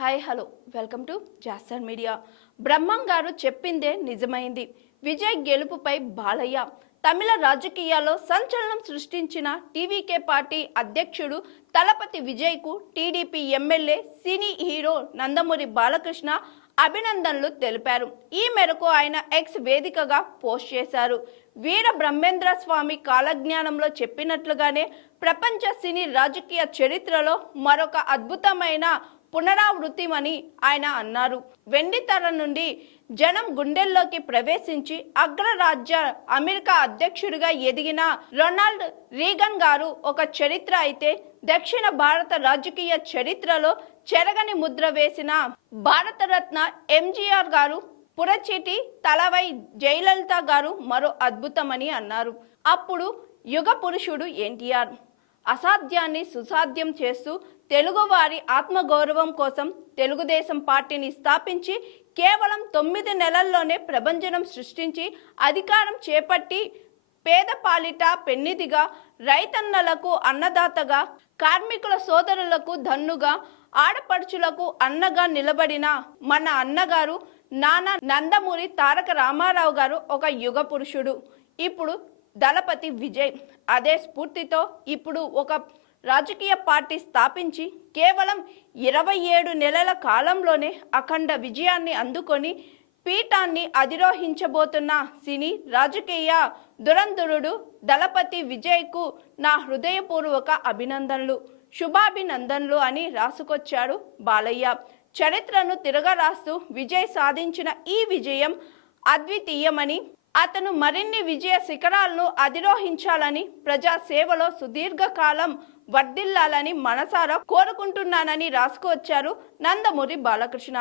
Hi hello welcome to Jaster media. Brahmam గారు చెప్పిందే నిజమైంది. విజయ్ గెలుపుపై బాలయ్య తమిళ రాజకీయాల్లో సంచలనం సృష్టించిన టీవీకే పార్టీ అధ్యక్షుడు తలపతి విజయ్కు టీడీపీ ఎమ్మెల్యే సినీ హీరో నందమూరి బాలకృష్ణ అభినందనలు తెలిపారు. ఈ మేరకు ఆయన ఎక్స్ వేదికగా పోస్ట్ చేశారు. వీర బ్రహ్మేంద్ర స్వామి కాలజ్ఞానంలో చెప్పినట్లుగానే ప్రపంచ సినీ రాజకీయ చరిత్రలో మరొక అద్భుతమైన పునరావృతిమని ఆయన అన్నారు. వెండితెర నుండి జనం గుండెల్లోకి ప్రవేశించి అగ్రరాజ్య అమెరికా అధ్యక్షుడిగా ఎదిగిన రొనాల్డ్ రీగన్ గారు ఒక చరిత్ర అయితే, దక్షిణ భారత రాజకీయ చరిత్రలో చెరగని ముద్ర వేసిన భారతరత్న ఎంజీఆర్ గారు, పురచీటి తలవై జయలలిత గారు మరో అద్భుతమని అన్నారు. అప్పుడు యుగ పురుషుడు ఎన్టీఆర్ అసాధ్యాన్ని సుసాధ్యం చేస్తూ తెలుగువారి ఆత్మగౌరవం కోసం తెలుగుదేశం పార్టీని స్థాపించి కేవలం 9 నెలల్లోనే ప్రభంజనం సృష్టించి అధికారం చేపట్టి పేద పాలిట పెన్నిదిగా, రైతన్నలకు అన్నదాతగా, కార్మికుల సోదరులకు దన్నుగా, ఆడపడుచులకు అన్నగా నిలబడిన మన అన్నగారు నానా నందమూరి తారక రామారావు గారు ఒక యుగ పురుషుడు. ఇప్పుడు దళపతి విజయ్ అదే స్ఫూర్తితో ఇప్పుడు ఒక రాజకీయ పార్టీ స్థాపించి కేవలం 27 నెలల కాలంలోనే అఖండ విజయాన్ని అందుకొని పీఠాన్ని అధిరోహించబోతున్న సినీ రాజకీయ దురంధరుడు దళపతి విజయ్కు నా హృదయపూర్వక అభినందనలు, శుభాభినందనలు అని రాసుకొచ్చాడు బాలయ్య. చరిత్రను తిరగరాస్తూ విజయ్ సాధించిన ఈ విజయం అద్వితీయమని, అతను మరిన్ని విజయ శిఖరాలను అధిరోహించాలని, ప్రజా సేవలో సుదీర్ఘకాలం వర్ధిల్లాలని మనసారా కోరుకుంటున్నానని రాసుకొచ్చారు నందమూరి బాలకృష్ణ.